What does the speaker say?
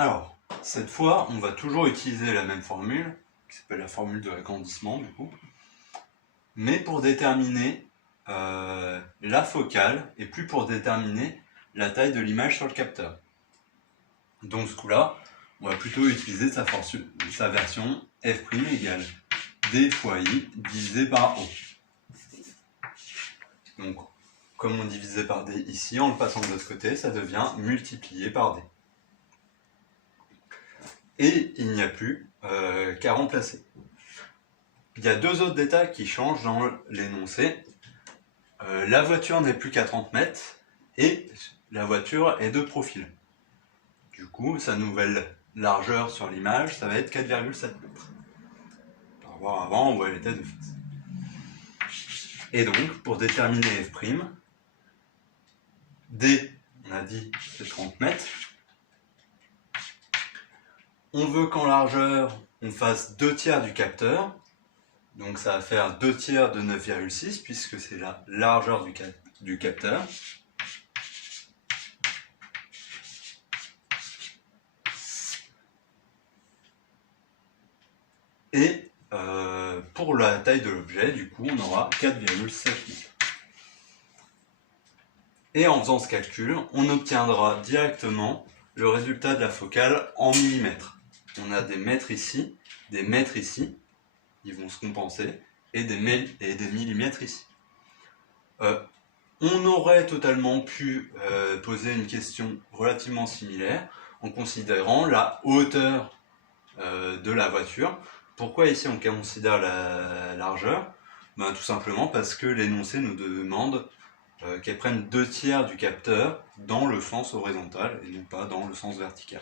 Alors, cette fois, on va toujours utiliser la même formule, qui s'appelle la formule de l'agrandissement du coup, mais pour déterminer la focale et plus pour déterminer la taille de l'image sur le capteur. Donc ce coup-là, on va plutôt utiliser sa version f' égale d fois i divisé par o. Donc, comme on divisait par d ici, en le passant de l'autre côté, ça devient multiplié par d. Et il n'y a plus qu'à remplacer. Il y a deux autres détails qui changent dans l'énoncé. La voiture n'est plus qu'à 30 mètres et la voiture est de profil. Du coup, sa nouvelle largeur sur l'image, ça va être 4,7 mètres. Par rapport à avant, on voit elle était de face. Et donc, pour déterminer f', d, on a dit, c'est 30 mètres. On veut qu'en largeur, on fasse 2/3 du capteur. Donc ça va faire 2/3 de 9,6 puisque c'est la largeur du capteur. Et pour la taille de l'objet, du coup, on aura 4,7 mètres. Et en faisant ce calcul, on obtiendra directement le résultat de la focale en millimètres. On a des mètres ici, ils vont se compenser, et des millimètres ici. On aurait totalement pu poser une question relativement similaire en considérant la hauteur de la voiture. Pourquoi ici on considère la largeur? Ben, tout simplement parce que l'énoncé nous demande qu'elle prenne 2/3 du capteur dans le sens horizontal et non pas dans le sens vertical.